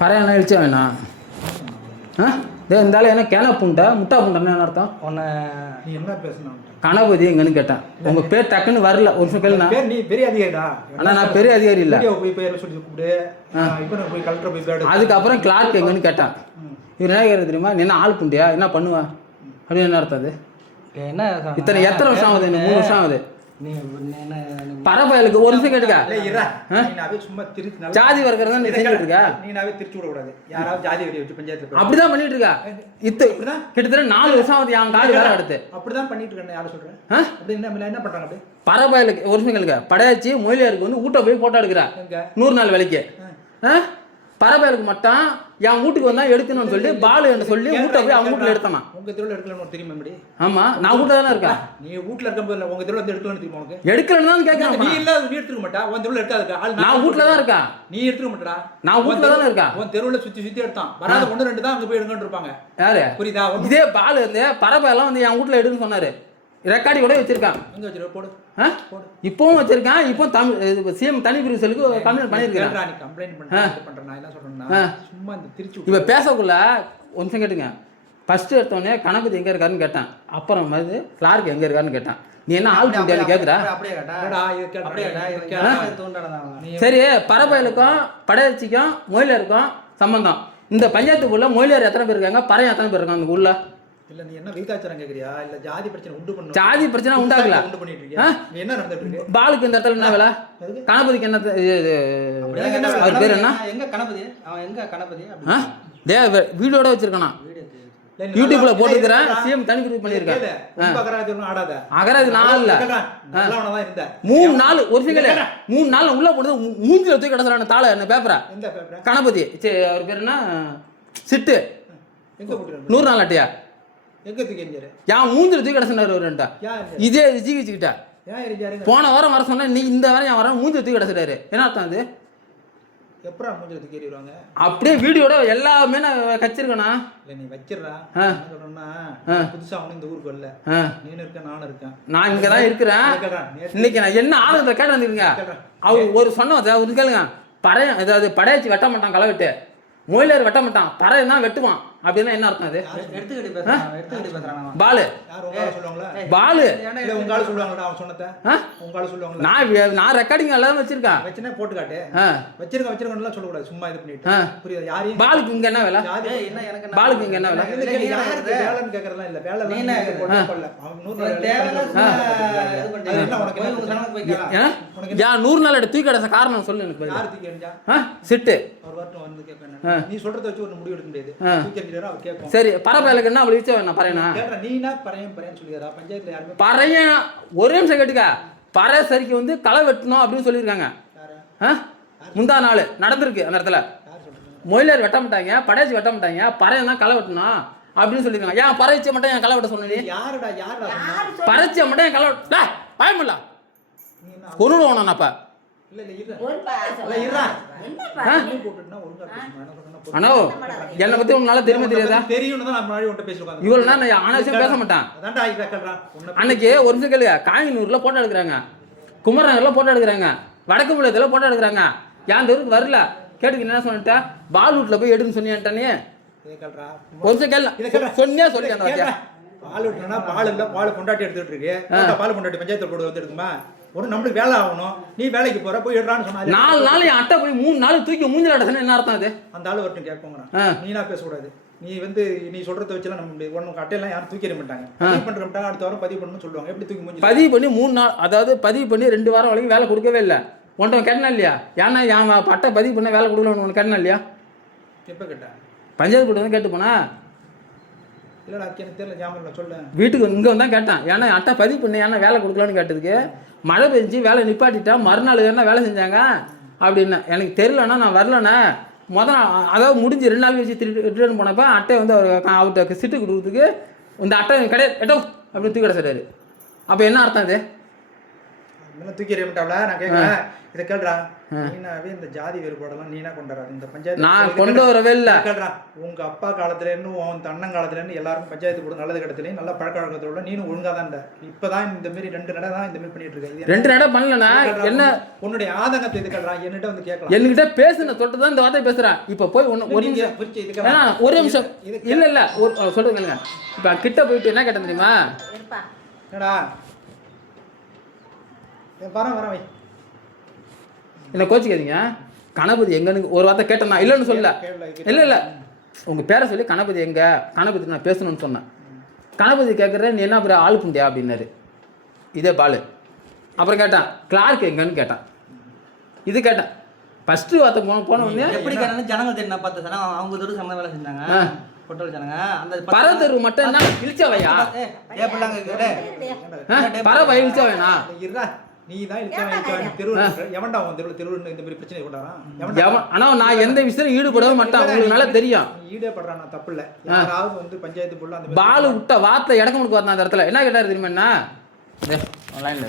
பறையெல்லாம் எழுச்சா வேணாம். இருந்தாலும் என்ன கேன புண்டை முட்டா புண்டைன்னு என்ன அர்த்தம்? உன்னை நீ என்ன பேசணும்? கணபதி எங்கன்னு கேட்டேன். உங்கள் பேர் டக்குன்னு வரல. ஒரு நிமிஷம் கேளுண்ணா. நீ பெரிய அதிகாரிடா. ஆனால் நான் பெரிய அதிகாரி இல்லை. போய் பேர் சொல்லி கூப்பிடு. இப்போ நான் போய் கலெக்டர் போய் பேர். அதுக்கப்புறம் கிளார்க் எங்கன்னு கேட்டான். இவர் என்ன கேட்குறது தெரியுமா? நீ என்ன ஆள் புண்டியா, என்ன பண்ணுவா அப்படின்னு என்ன அர்த்தம்? அது என்ன இத்தனை எத்தனை வருஷம் ஆகுது? இன்னும் 3 வருஷம் ஆகுது. நீ பரவாயில்லுக்கு ஒரு நிமிஷம் கேட்டுக்க. சும்மா திருச்சி ஜாதி வர்க்கர் தான் நீ செஞ்சுட்டு இருக்க. நீனாவே திருச்சி விடக்கூடாது. யாராவது ஜாதி வரி வச்சு பஞ்சாயத்து அப்படிதான் பண்ணிட்டு இருக்கா. கிட்டத்தட்ட 4 வருஷம் ஆகுது என் காடு வேலை எடுத்து. அப்படிதான் பண்ணிட்டு இருக்கேன். யாரும் சொல்றேன் அப்படி என்ன பண்றாங்க? அப்படி பரவாயில்லுக்கு ஒரு நிமிஷம் கேளுங்க. படையாச்சி மொழியாருக்கு வந்து ஊட்ட போய் போட்டோ எடுக்கிறா 100 நாள் வேலைக்கு. பரவாயில்லுக்கு மட்டும் என் வீட்டுக்கு வந்தா எடுக்கணும்னு சொல்லி பாலு என்று சொல்லி வீட்டை போய் அவங்க வீட்டில் எடுத்தானா? உங்க தெருவில் எடுக்கலன்னு தெரியுமா? எப்படி? ஆமா, நான் வீட்டில் தானே இருக்கேன். நீ வீட்டில் இருக்கும்போது உங்க தெருவில் வந்து எடுக்கலன்னு தெரியுமா? உனக்கு எடுக்கலன்னு தான் கேட்கறேன். நீ இல்ல, நீ எடுத்துக்க மாட்டா. உன் தெருவில் எடுக்காத. நான் வீட்டில் தான் இருக்கேன். நீ எடுத்துக்க மாட்டா. நான் வீட்டில் தானே இருக்கேன். உன் தெருவில் சுத்தி எடுத்தான். வராத 1 2 தான் அங்க போய் எடுங்கன்னு இருப்பாங்க. யாரு? புரியுதா? இதே பாலு வந்து பரவாயில்லாம் வந்து என் வீட்டில் எடுன்னு சொன்னாரு. ரெக்கார்டி கூட வச்சிருக்கான். எங்க வச்சிருக்க? போடு. இப்பவும் வச்சிருக்கான். இப்போ சிஎம் தனி பிரிவு செலுக்கு கம்ப்ளைண்ட் பண்ணியிருக்கேன். நீ கம்ப்ளைண்ட் பண்ற நான் என்ன சொல்றேன்னா, சும்மா இந்த திருச்சி இப்போ பேசக்குள்ள ஒரு நிமிஷம் கேட்டுங்க. ஃபர்ஸ்ட் எடுத்தோடனே கணபதி எங்கே இருக்காருன்னு கேட்டேன். அப்புறம் வந்து கிளார்க் எங்கே இருக்காருன்னு கேட்டேன். நீ என்ன ஆள் புண்டியான்னு கேட்குற? சரி, பரபயலுக்கும் படையச்சிக்கும் மொயிலருக்கும் சம்பந்தம். இந்த பஞ்சாயத்துக்குள்ள மொயிலர் எத்தனை பேர் இருக்காங்க, பறையன் எத்தனை பேர் இருக்காங்க அந்த ஊர்ல? இல்ல நீ என்ன விகாச்சாரம் கேக்குறியா? இல்ல ஜாதி பிரச்சனை உண்டு பண்ணு. ஜாதி பிரச்சனை உண்டாகல. உண்டு பண்ணிட்டு இருக்கியா? என்ன நடந்துட்டு இருக்கு? பாலுக்கு இந்த இடத்துல என்ன வேலை? கணபதிக்கு என்ன? அவர் பேர் என்ன? எங்க கணபதி? அவன் எங்க கணபதி? வீடியோட வச்சிருக்கானா? யூடியூப்ல போட்டுக்கிறேன். சிஎம் தனி பிரிவு பண்ணிருக்கேன். அகராதி நாள் இல்ல, 3 நாள் ஒரு சிங்கல 3 நாள் உள்ள போடுறது மூஞ்சில தூக்கி கிடக்குறான தாள என்ன பேப்பரா? கணபதி அவர் பேர் என்ன? சிட்டு 100 நாள் அட்டையா யான் மூஞ்சில தூக்கி கிடச்சினாரு ஒரு இதே ஜிகிச்சுக்கிட்டா. போன வாரம் வர சொன்னா நீ இந்த வாரம் என் வாரம் மூஞ்சில தூக்கி கிடச்சிட்டாரு. என்ன அர்த்தம் அது? எப்பறம் மூஞ்சில தூக்கி எறிவாங்க? அப்படியே வீடியோட எல்லாமே நான் வச்சிருக்கேனா? இல்ல நீ வச்சிரறா. சொல்றேன்னா புதுசா அவன் இந்த ஊருக்கு வரல. நீனு இருக்க, நானும் இருக்கேன். நான் இங்க தான் இருக்கிறேன். இன்னைக்கு நான் என்ன ஆளுங்க கேட்டு வந்துருங்க. அவர் ஒரு சொன்னது ஒரு கேளுங்க. பறைய அதாவது படையாச்சி வெட்ட மாட்டான், களை வெட்டு. மொயிலர் வெட்ட மாட்டான், பறையன் தான் வெட்டுவான். அப்படின்னா என்ன அர்த்தம் அது? பாலு பாலு நான் ரெக்கார்டிங் எல்லாம் வச்சிருக்கேன். வச்சுனா போட்டு காட்டு. வச்சிருக்கேன் சொல்லக்கூடாது. சும்மா இது பண்ணிட்டு புரியுது? யாரையும் பாலுக்கு இங்க என்ன வேலை? பாலுக்கு இங்க என்ன வேலை? வேலைன்னு கேட்கறதெல்லாம் இல்ல. வேலை அவன் 100 நாள் எடுத்து தூக்கி கிடச்ச காரணம் சொல்லு எனக்கு. யார் தூக்கி எறிஞ்சா? சிட்டு அவர் வரட்டும், வந்து கேட்பேன். நீ சொல்றத வச்சு ஒரு முடிவு எடுக்க முடியாது. தூக்கி எறிஞ்சாரா அவர் கேட்கும். சரி, பரவாயில்லைக்கு என்ன அவளை வச்சு நான் பறையனா கேட்றேன். நீனா பறையன் சொல்லிடுறா. பஞ்சாயத்துல யாருமே பறையன் ஒரே நிமிஷம் கேட்டுக்க. பறை சரிக்கு வந்து களை வெட்டணும் அப்படின்னு சொல்லியிருக்காங்க. முந்தா நாள் நடந்திருக்கு அந்த இடத்துல. மொயிலர் வெட்ட மாட்டாங்க, படையாச்சி வெட்ட மாட்டாங்க, பறையன் தான் களை வெட்டணும் அப்படின்னு சொல்லியிருக்காங்க. ஏன் பறைச்ச மட்டும் என் களை வெட்ட சொன்னீங்க? யாருடா பறைச்ச மட்டும் என் களை வெட்ட பயமில்ல கொண்டுடுவோம். அப்ப அண்ணா என்னை பத்தி உன்னால தெரியாதா? இவ்வளவு நான் அனாவசியம் பேச மாட்டேன். அன்னைக்கு ஒரு நிமிஷம் கேளுங்க. காங்கினூர்ல போட்டோ எடுக்கிறாங்க, குமரநகர்ல போட்டோ எடுக்கிறாங்க, வடக்கு முளையத்துல போட்டோ எடுக்கிறாங்க. என் தெருவுக்கு வரல. கேட்டுக்கு என்ன சொன்னிட்டா? பால்வுட்ல போய் எடுன்னு சொன்னியான்ட்டானே. ஒரு நிமிஷம் கேள்வி சொன்னியா சொல்லி அந்த வார்த்தையா? பால் பால் இல்ல, பால் கொண்டாட்டி எடுத்துட்டு இருக்கு. பால் கொண்டாட்டி பஞ்சாயத்து போர்டு வந்து எடுக்குமா? ஒரு நம்மளுக்கு வேலை ஆகணும். நீ வேலைக்கு போற போய் எடுறான்னு சொன்னா 4 நாள் என் அட்டை போய் 3 நாள் தூக்கி மூஞ்சில அடைச்சா என்ன அர்த்தம் அது? அந்த ஆளு வரட்டும் கேட்போங்க. நீனா பேசக்கூடாது. நீ வந்து நீ சொல்றத வச்சுலாம் நம்ம உனக்கு அட்டையெல்லாம் யாரும் தூக்கி எறிய மாட்டாங்க. பதிவு பண்ற மாட்டாங்க. அடுத்த வாரம் பதிவு பண்ணணும்னு சொல்லுவாங்க. எப்படி தூக்கி மூஞ்சி பதிவு பண்ணி 3 நாள், அதாவது பதிவு பண்ணி 2 வாரம் வரைக்கும் வேலை கொடுக்கவே இல்லை. உன்ட்ட கேட்டனா இல்லையா? ஏன்னா என் அட்டை பதிவு பண்ண வேலை கொடுக்கலன்னு உனக்கு கேட்டனா இல்லையா? எப்போ கேட்டேன்? பஞ்சாயத்து போட்டு வந்து கேட்டு போனா இல்லடா, எனக்கு தெரியல, ஞாபகம் சொல்ல. வீட்டுக்கு இங்கே வந்தால் கேட்டேன். ஏன்னா அட்டை பதிவு பண்ணி ஏன்னா வேலை கொடுக்கலான்னு கேட்டதுக்கு மழை பெஞ்சு வேலை நிப்பாட்டிட்டா மறுநாள் என்ன வேலை செஞ்சாங்க அப்படின்னா எனக்கு தெரியலண்ணா, நான் வரலண்ணே. நாள் அதாவது முடிஞ்சு 2 நாள் கழிச்சு ரிட்டர்ன் போனப்போ அட்டை வந்து அவர்கிட்ட சிட்டு கொடுக்குறதுக்கு இந்த அட்டை கிடையாது எட்டோ அப்படி தூக்கி கிடச்சிட்டாரு. அப்போ என்ன அர்த்தம் அது? இதெல்லாம் தூக்கி எறியமிட்டாவில நான் கேட்குறேன் இதை கேள்றா நீனாவே இந்த ஜாதி வேறுபாடெல்லாம் நீனா கொண்டாடுறாரு இந்த பஞ்சாயத்து நான் கொண்டு வரவே இல்லை. கேள்றா உங்க அப்பா காலத்துல இருந்து உன் அண்ணன் காலத்துல இருந்து எல்லாருக்கும் பஞ்சாயத்து கூட நல்லது கடத்துலையும் நல்ல பழக்க வழக்கத்தோட நீனும் ஒழுங்கா தான் இப்பதான் இந்த மாதிரி 2 நடை தான் இந்த மாதிரி பண்ணிட்டு இருக்க. 2 நடை பண்ணலண்ணா என்ன உன்னுடைய ஆதங்கத்தை இது கேள்றா என்கிட்ட வந்து கேட்கலாம். என்கிட்ட பேசுன தொட்டு தான் இந்த வார்த்தை பேசுறேன். இப்ப போய் ஒரு நிமிஷம் ஒரு நிமிஷம் இல்ல சொல்றது கேளுங்க. இப்ப கிட்ட போயிட்டு என்ன கேட்டேன் தெரியுமா? என்னடா வரேன் வை என்ன கோச்சிக்காதீங்க. கணபதி எங்கன்னு ஒரு வார்த்தை கேட்டேன். நான் இல்லைன்னு சொல்லல. இல்ல உங்க பேரை சொல்லி கணபதி எங்க, கணபதி நான் பேசணும்னு சொன்னேன். கணபதி கேட்குற நீ என்ன அப்புறம் ஆள் புண்டியா அப்படின்னாரு. இதே பாலு. அப்புறம் கேட்டான் கிளார்க் எங்கன்னு கேட்டான். இது கேட்டேன். ஃபர்ஸ்ட் வார்த்தை போன உடனே எப்படி கேட்டாலும் ஜனங்கள் தெரியும். நான் பார்த்தேன் அவங்க தூரம் சம்மந்த வேலை செஞ்சாங்க. பொட்டல் ஜனங்க அந்த பரதரு மட்டும் என்ன இழிச்சவையா? பறவை இழிச்சவையா? நீ தான் எவன்டா உன் தெருவில் இந்த மாதிரி பிரச்சனை கொண்டாரான். ஆனா நான் எந்த விஷயம் ஈடுபடவே மாட்டேன். உங்களுக்கு நல்லா தெரியும். ஈடுபடுறான் நான் தப்பு இல்லை. யாராவது வந்து பஞ்சாயத்து போல அந்த பாலு விட்ட வார்த்தை இடக்கு முடுக்கு வரணும் அந்த இடத்துல. என்ன கேட்டாரு தெரியுமா? என்ன ஆன்லைன்ல